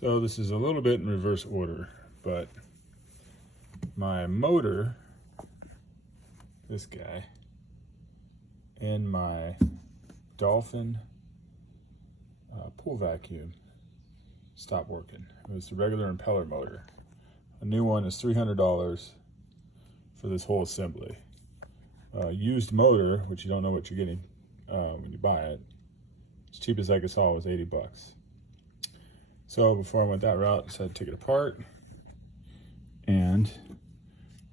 So this is a little bit in reverse order, but my motor, this guy, and my Dolphin pool vacuum stopped working. It was the regular impeller motor. A new one is $300 for this whole assembly. Used motor, which you don't know what you're getting when you buy it, as cheap as I saw was 80 bucks. So before I went that route, I decided to take it apart. And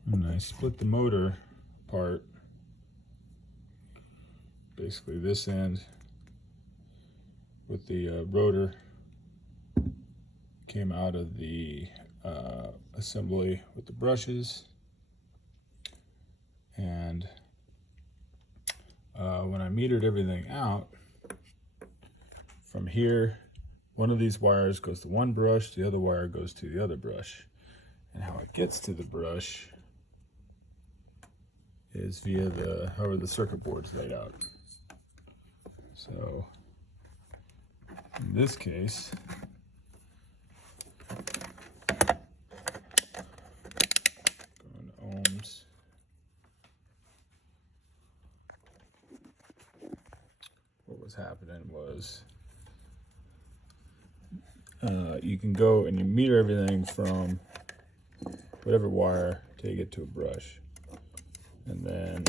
when I split the motor apart, basically this end with the rotor came out of the assembly with the brushes. And when I metered everything out, from here, one of these wires goes to one brush, the other wire goes to the other brush. And how it gets to the brush is via however the circuit board's laid out. So in this case, going to ohms. What was happening was you can go and you meter everything from whatever wire till you get to a brush. And then,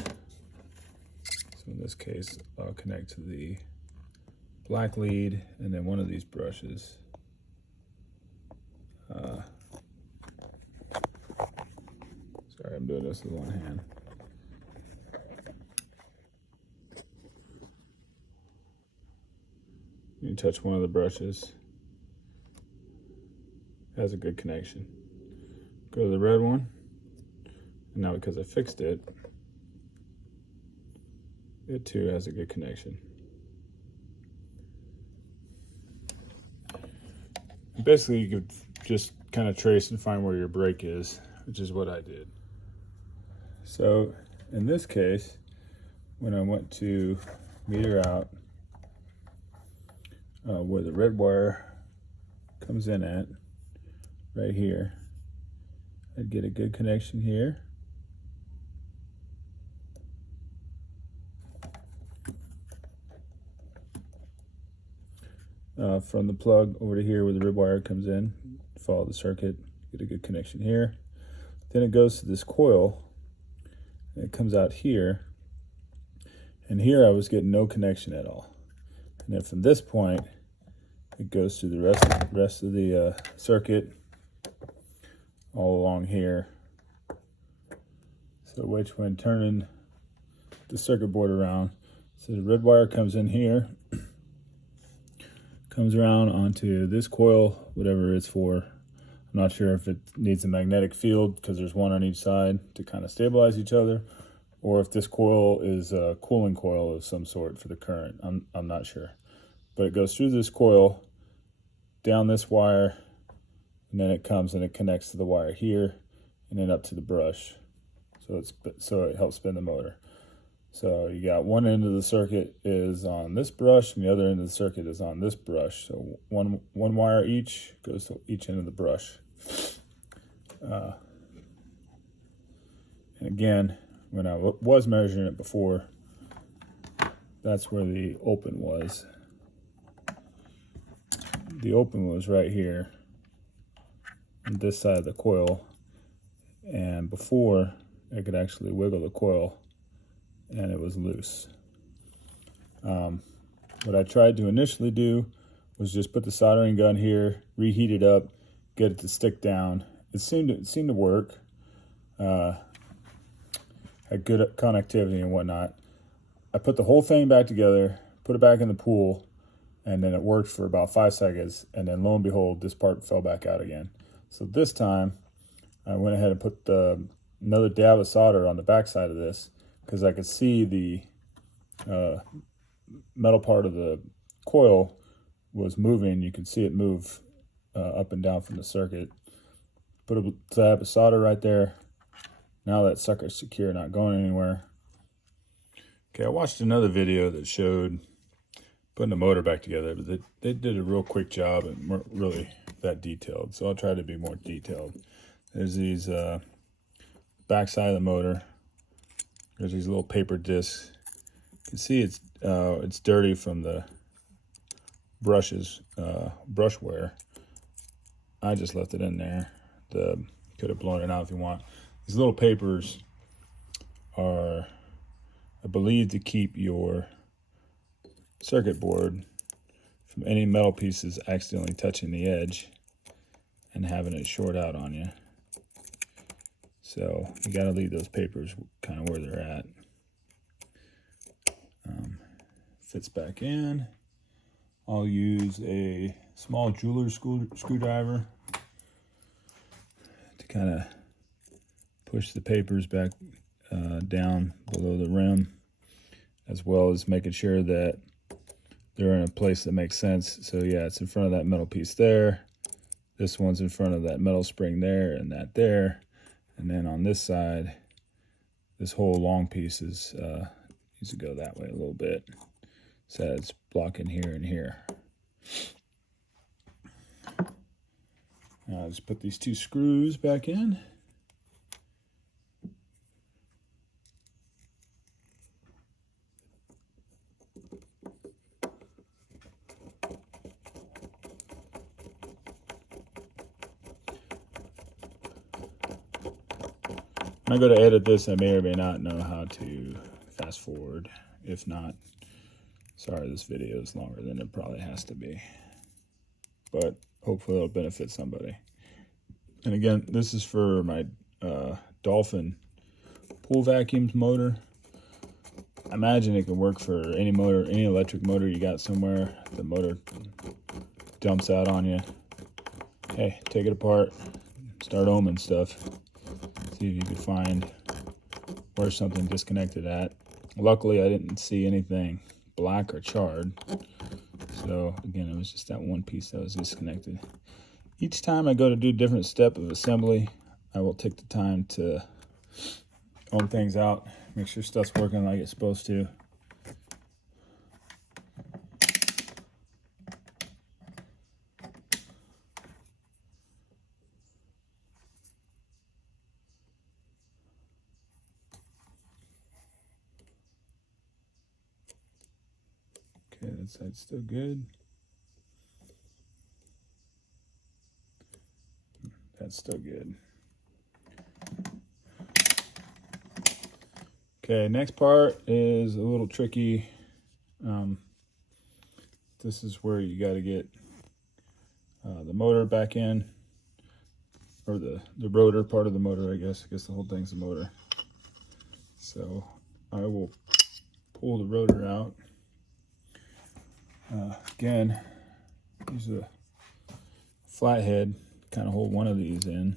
so in this case, I'll connect to the black lead and then one of these brushes. Sorry, I'm doing this with one hand. You touch one of the brushes. Has a good connection. Go to the red one, and now because I fixed it, it too has a good connection. Basically, you could just kind of trace and find where your break is, which is what I did. So in this case, when I went to meter out where the red wire comes in at, right here, I'd get a good connection here. From the plug over to here where the red wire comes in, follow the circuit, get a good connection here. Then it goes to this coil, and it comes out here. And here I was getting no connection at all. And then from this point, it goes to the rest of the circuit all along here. So which when turning the circuit board around, so the red wire comes in here, comes around onto this coil, whatever it's for. I'm not sure if it needs a magnetic field because there's one on each side to kind of stabilize each other, or if this coil is a cooling coil of some sort for the current. I'm not sure. But it goes through this coil, down this wire, and then it comes and it connects to the wire here, and then up to the brush. So it helps spin the motor. So you got one end of the circuit is on this brush, and the other end of the circuit is on this brush. So one wire each goes to each end of the brush. And again, when I was measuring it before, that's where the open was. The open was right here on this side of the coil, and before I could actually wiggle the coil and it was loose. What I tried to initially do was just put the soldering gun here, reheat it up, get it to stick down. It seemed to work. Had good connectivity and whatnot. I put the whole thing back together, put it back in the pool, and then it worked for about 5 seconds, and then lo and behold, this part fell back out again. So this time, I went ahead and put another dab of solder on the back side of this, because I could see the metal part of the coil was moving. You could see it move up and down from the circuit. Put a dab of solder right there. Now that sucker's secure, not going anywhere. Okay, I watched another video that showed putting the motor back together, but they did a real quick job and weren't really that detailed, so I'll try to be more detailed. There's these backside of the motor. There's these little paper discs. You can see it's dirty from the brushes, brush wear. I just left it in there. Could have blown it out if you want. These little papers are, I believe, to keep your circuit board from any metal pieces accidentally touching the edge and having it short out on you. So you got to leave those papers kind of where they're at. Fits back in. I'll use a small jeweler's screwdriver to kind of push the papers back down below the rim, as well as making sure that they're in a place that makes sense. So yeah, it's in front of that metal piece there. This one's in front of that metal spring there and that there. And then on this side, this whole long piece is needs to go that way a little bit. So it's blocking here and here. Now just put these two screws back in. When I go to edit this, I may or may not know how to fast forward. If not, sorry, this video is longer than it probably has to be. But hopefully it'll benefit somebody. And again, this is for my Dolphin pool vacuums motor. I imagine it can work for any motor, any electric motor you got somewhere. The motor dumps out on you. Hey, take it apart, start ohming stuff. See if you could find where something disconnected at. Luckily, I didn't see anything black or charred. So again, it was just that one piece that was disconnected. Each time I go to do a different step of assembly, I will take the time to ohm things out, make sure stuff's working like it's supposed to. Okay, that side's still good. That's still good. Okay, next part is a little tricky. This is where you got to get the motor back in, or the rotor part of the motor, I guess. I guess the whole thing's the motor. So I will pull the rotor out. Again, use a flathead, kind of hold one of these in.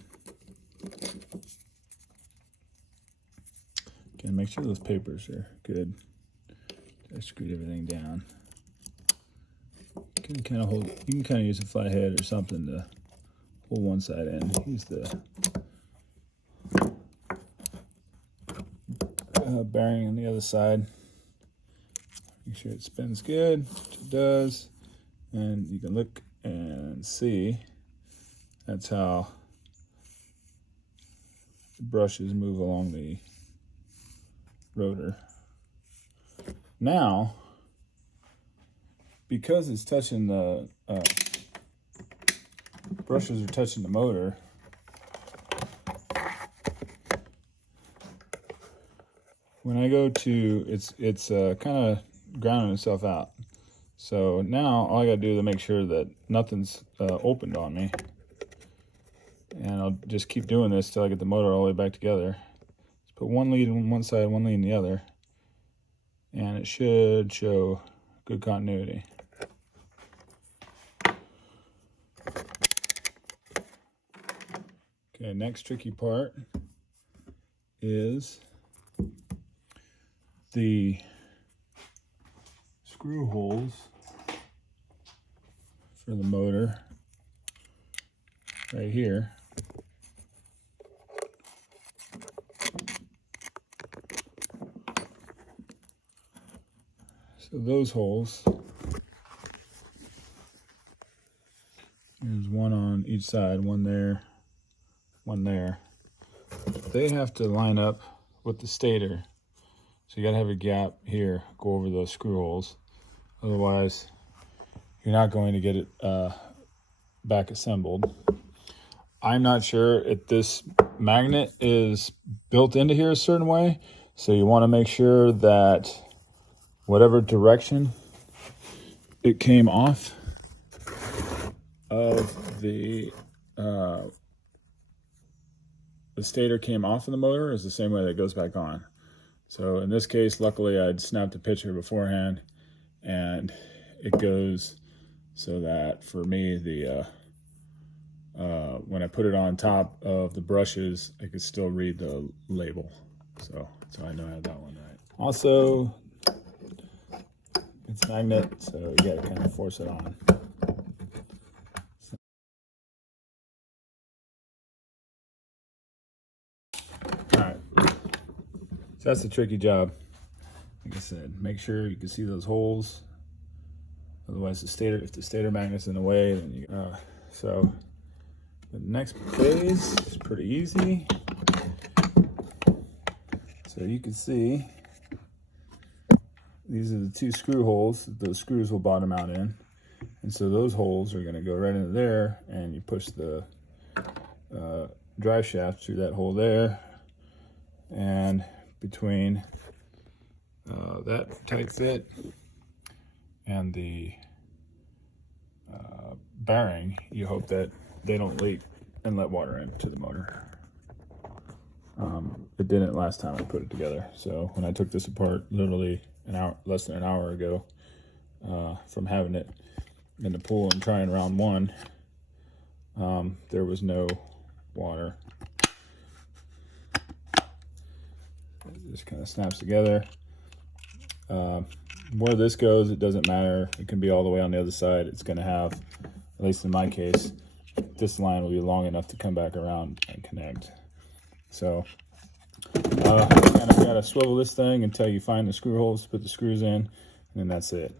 Again, make sure those papers are good. I screwed everything down. You can kind of hold. You can kind of use a flathead or something to pull one side in. Use the bearing on the other side. Make sure it spins good, which it does. And you can look and see that's how the brushes move along the rotor. Now, because it's touching the brushes are touching the motor, when I go to, it's kind of grounding itself out. So now all I gotta do to make sure that nothing's opened on me, and I'll just keep doing this till I get the motor all the way back together. Let's put one lead on one side, one lead in the other, and it should show good continuity. Okay, next tricky part is the screw holes for the motor right here. So those holes are There's one on each side, one there, one there. They have to line up with the stator. So you gotta have a gap here, go over those screw holes. Otherwise, you're not going to get it back assembled. I'm not sure if this magnet is built into here a certain way. So you wanna make sure that whatever direction it came off of the stator came off of the motor is the same way that it goes back on. So in this case, luckily I'd snapped a picture beforehand, and it goes so that for me, the when I put it on top of the brushes, I could still read the label. So I know I have that one right. Also, it's magnet, so you gotta kind of force it on. Alright, so that's the tricky job. Like I said, make sure you can see those holes. Otherwise, if the stator magnet's in the way, then you. So the next phase is pretty easy. So you can see these are the two screw holes that those screws will bottom out in, and so those holes are going to go right into there, and you push the drive shaft through that hole there, and between that tight fit and the bearing, you hope that they don't leak and let water into the motor. It didn't last time I put it together. So when I took this apart, literally less than an hour ago, from having it in the pool and trying round one, there was no water. It just kind of snaps together. Where this goes, it doesn't matter. It can be all the way on the other side. It's going to have, at least in my case, this line will be long enough to come back around and connect. So kind of got to swivel this thing until you find the screw holes, put the screws in, and then that's it.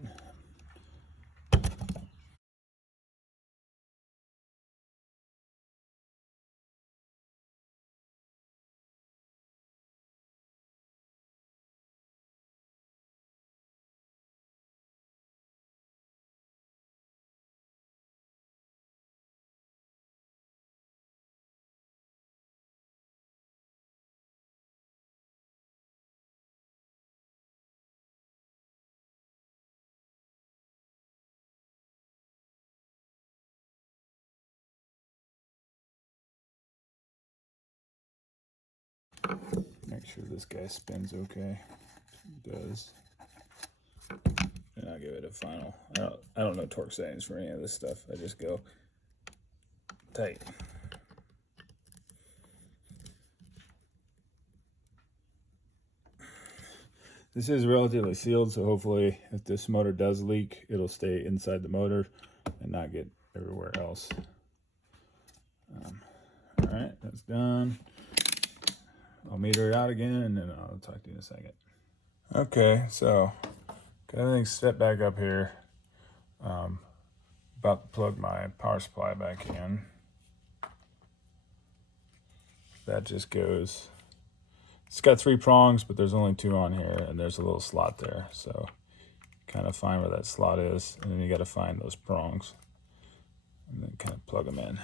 Make sure this guy spins okay. It does. And I'll give it a final. I don't know torque settings for any of this stuff. I just go tight. This is relatively sealed, so hopefully if this motor does leak, it'll stay inside the motor and not get everywhere else. All right, that's done. I'll meter it out again, and then I'll talk to you in a second. Okay, so got everything set back up here. About to plug my power supply back in. That just goes. It's got 3 prongs, but there's only 2 on here, and there's a little slot there. So kind of find where that slot is, and then you got to find those prongs, and then kind of plug them in.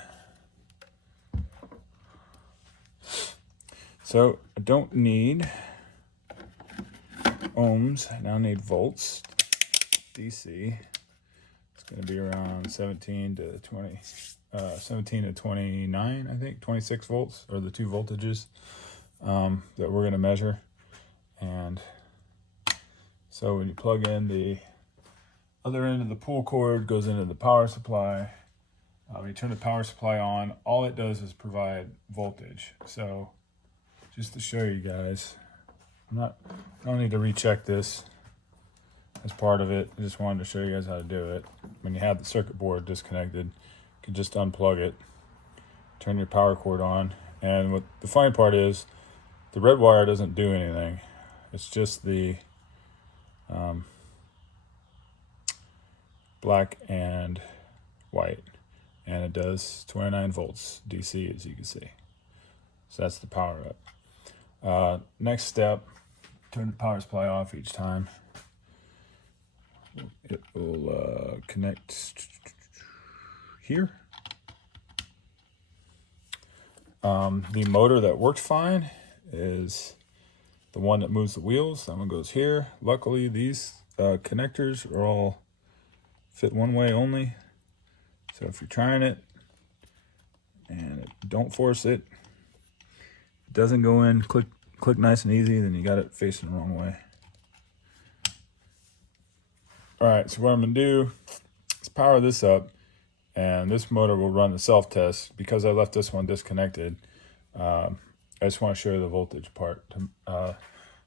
So I don't need ohms, I now need volts, DC. It's going to be around 17 to 29, I think, 26 volts are the 2 voltages that we're going to measure. And so when you plug in, the other end of the pull cord goes into the power supply. You turn the power supply on, all it does is provide voltage. So just to show you guys, I don't need to recheck this as part of it. I just wanted to show you guys how to do it. When you have the circuit board disconnected, you can just unplug it, turn your power cord on, and what the funny part is, the red wire doesn't do anything. It's just the black and white, and it does 29 volts DC, as you can see. So that's the power up. Next step, turn the power supply off each time. It will connect here. The motor that worked fine is the one that moves the wheels. That one goes here. Luckily, these connectors are all fit one way only. So if you're trying it and don't force it, it doesn't go in, click nice and easy, then you got it facing the wrong way. All right, so what I'm gonna do is power this up, and this motor will run the self-test. Because I left this one disconnected, I just want to show you the voltage part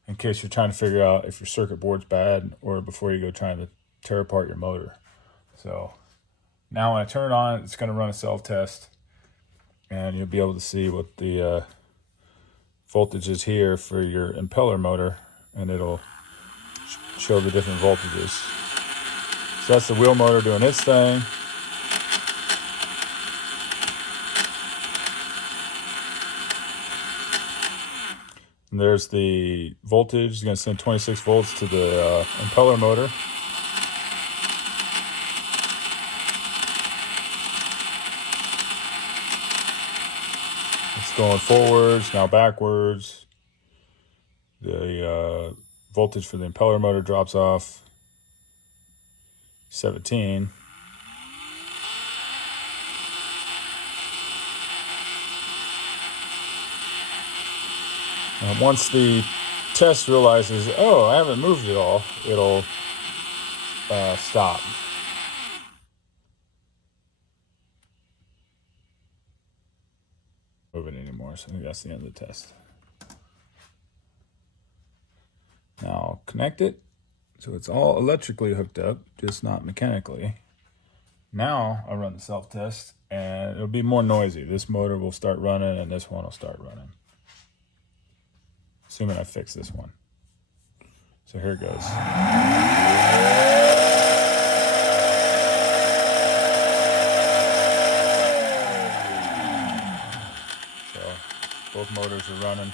in case you're trying to figure out if your circuit board's bad or before you go trying to tear apart your motor. So now when I turn it on, it's going to run a self-test, and you'll be able to see what the voltage is here for your impeller motor, and it'll show the different voltages. So that's the wheel motor doing its thing. And there's the voltage. It's going to send 26 volts to the impeller motor. It's going forwards, now backwards. The voltage for the impeller motor drops off 17. Once the test realizes, oh, I haven't moved it all, it'll stop. Move it anymore, so I think that's the end of the test. Now connect it, so it's all electrically hooked up, just not mechanically. Now I'll run the self-test, and it'll be more noisy. This motor will start running, and this one will start running. Assuming I fix this one. So here it goes. So both motors are running.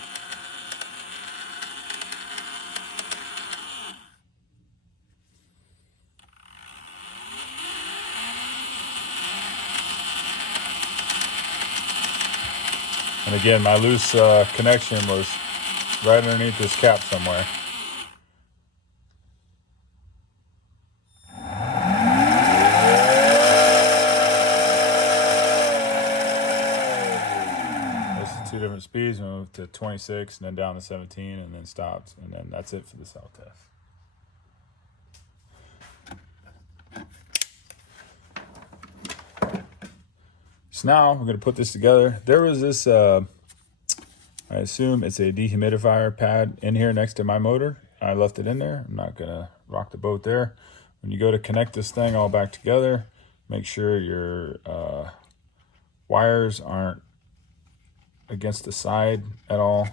And again, my loose connection was right underneath this cap somewhere. There's the two different speeds. Move to 26 and then down to 17 and then stopped. And then that's it for the self-test. So now we're going to put this together. There was this, I assume it's a dehumidifier pad in here next to my motor. I left it in there. I'm not going to rock the boat there. When you go to connect this thing all back together, make sure your wires aren't against the side at all.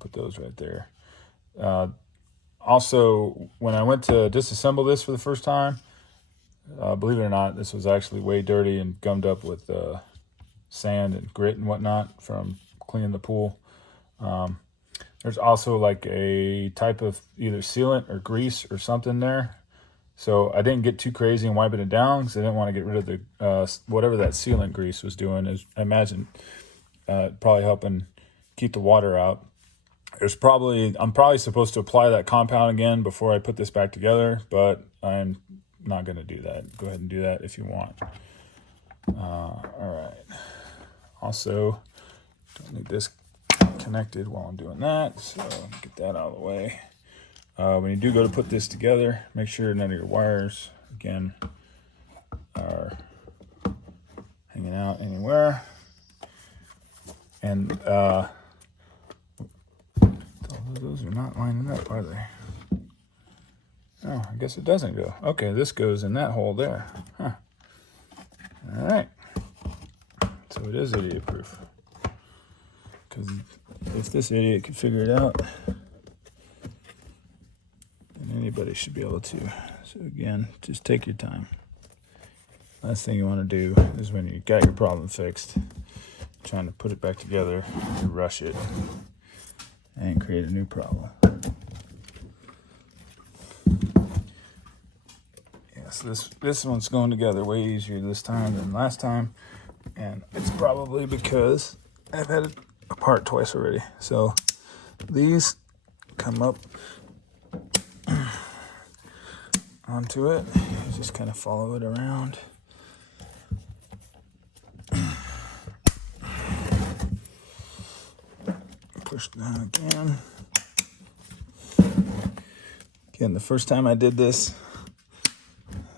Put those right there. Also, when I went to disassemble this for the first time, believe it or not, this was actually way dirty and gummed up with sand and grit and whatnot from cleaning the pool. There's also like a type of either sealant or grease or something there. So I didn't get too crazy and wiping it down because I didn't want to get rid of the whatever that sealant grease was doing. I imagine probably helping keep the water out. I'm probably supposed to apply that compound again before I put this back together, but I'm not going to do that. Go ahead and do that if you want. All right. Also, don't need this connected while I'm doing that, so get that out of the way. When you do go to put this together, make sure none of your wires, again, are hanging out anywhere. And those are not lining up, are they? Oh, I guess it doesn't go. Okay, this goes in that hole there. Huh. All right. So it is idiot proof. Because If this idiot could figure it out, then anybody should be able to. So again, just take your time. Last thing you want to do is when you got your problem fixed, trying to put it back together, you rush it and create a new problem. So this one's going together way easier this time than last time, and it's probably because I've had it apart twice already. So these come up onto it. You just kind of follow it around. Push down again. Again, the first time I did this,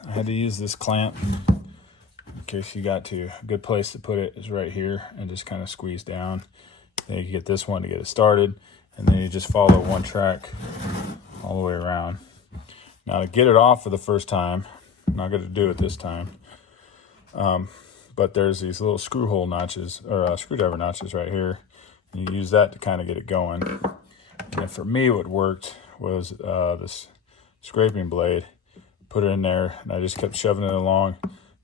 I had to use this clamp in case you got to. A good place to put it is right here and just kind of squeeze down. Then you can get this one to get it started, and then you just follow one track all the way around. Now to get it off for the first time, I'm not going to do it this time, but there's these little screw hole notches, or screwdriver notches right here. You use that to kind of get it going. And for me, what worked was this scraping blade. Put it in there, and I just kept shoving it along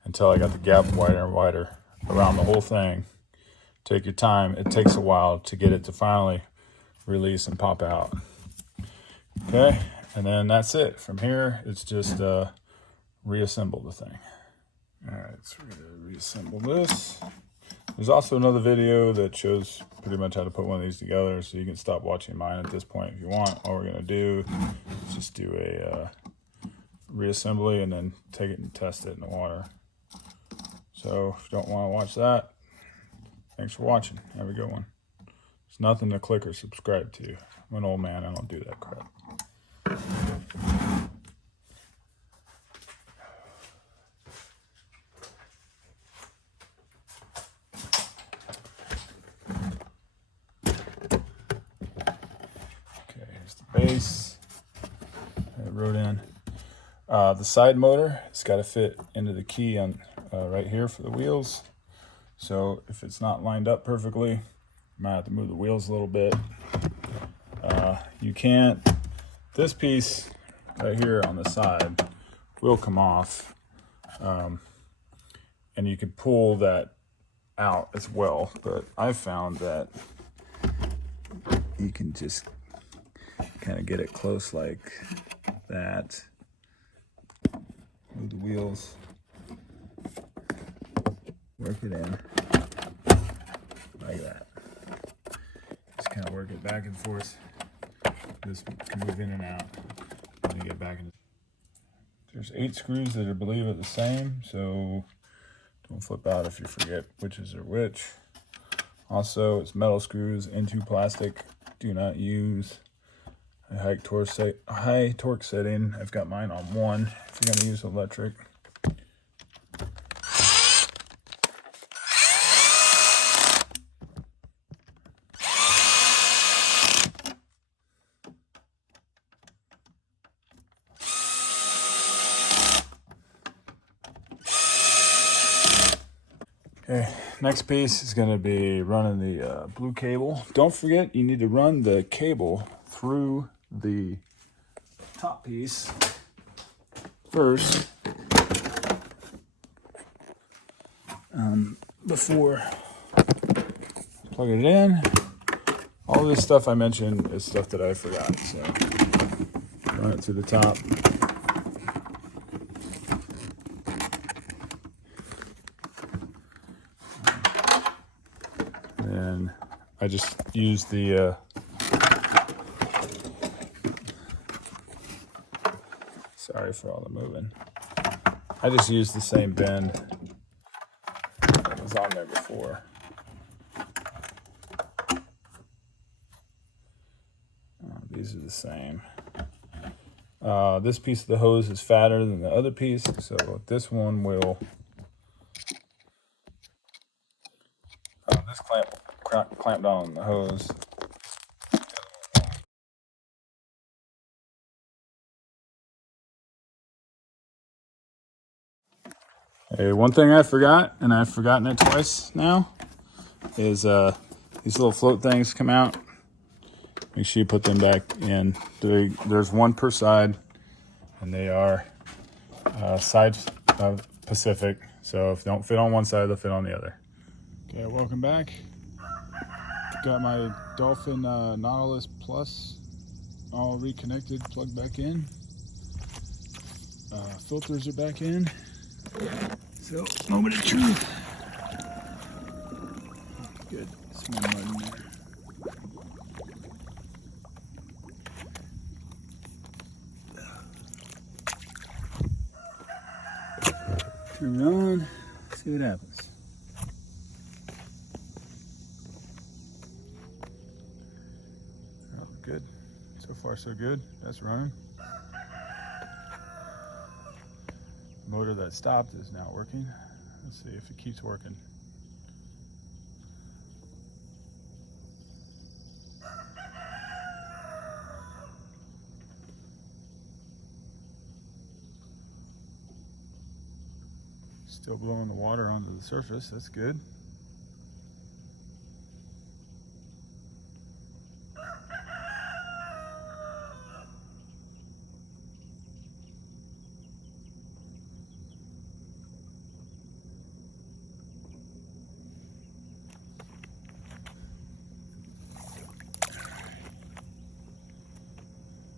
until I got the gap wider and wider around the whole thing. Take your time. It takes a while to get it to finally release and pop out. Okay, and then that's it. From here, it's just reassemble the thing. All right, so we're gonna reassemble this. There's also another video that shows pretty much how to put one of these together, so you can stop watching mine at this point if you want. All we're gonna do is just do a reassembly and then take it and test it in the water. So if you don't want to watch that, thanks for watching. Have a good one. There's nothing to click or subscribe to. I'm an old man, I don't do that crap. Okay, here's the base. I wrote in. The side motor, it's got to fit into the key on right here for the wheels. So if it's not lined up perfectly, you might have to move the wheels a little bit. You can't, this piece right here on the side will come off, and you can pull that out as well, but I've found that you can just kind of get it close like that. Move the wheels, work it in like that. Just kind of work it back and forth. This can move in and out. And then get back in. There's 8 screws that I believe are the same, so don't flip out if you forget whiches are which. Also, it's metal screws into plastic. Do not use a high torque setting. I've got mine on 1 if you're going to use electric. Okay, next piece is going to be running the blue cable. Don't forget, you need to run the cable through the top piece first before plugging it in. All this stuff I mentioned is stuff that I forgot, so run it to the top. And I just use the sorry for all the moving. I just use the same bend that was on there before. These are the same. This piece of the hose is fatter than the other piece, so this one will. This clamp down on the hose. Hey, one thing I forgot, and I've forgotten it twice now, is these little float things come out. make sure you put them back in. There's one per side, and they are side Pacific. So if they don't fit on one side, they'll fit on the other. Okay, welcome back. Got my Dolphin Nautilus Plus all reconnected, plugged back in. Filters are back in. So, moment of truth. Good, some more mud in there. Turn it on, see what happens. Oh, good. So far, so good. That's running. The motor that stopped is now working. Let's see if it keeps working. Still blowing the water onto the surface, that's good.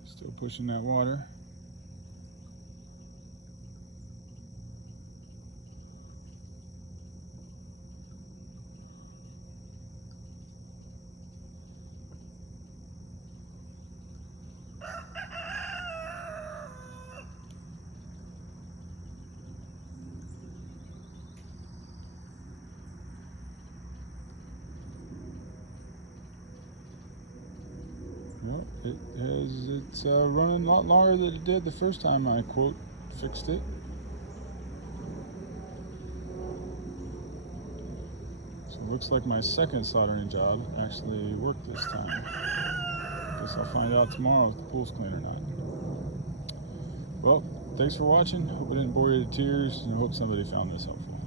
Still pushing that water. Well, it's running a lot longer than it did the first time I fixed it. So it looks like my second soldering job actually worked this time. Guess I'll find out tomorrow if the pool's clean or not. Well, thanks for watching. Hope I didn't bore you to tears, and I hope somebody found this helpful.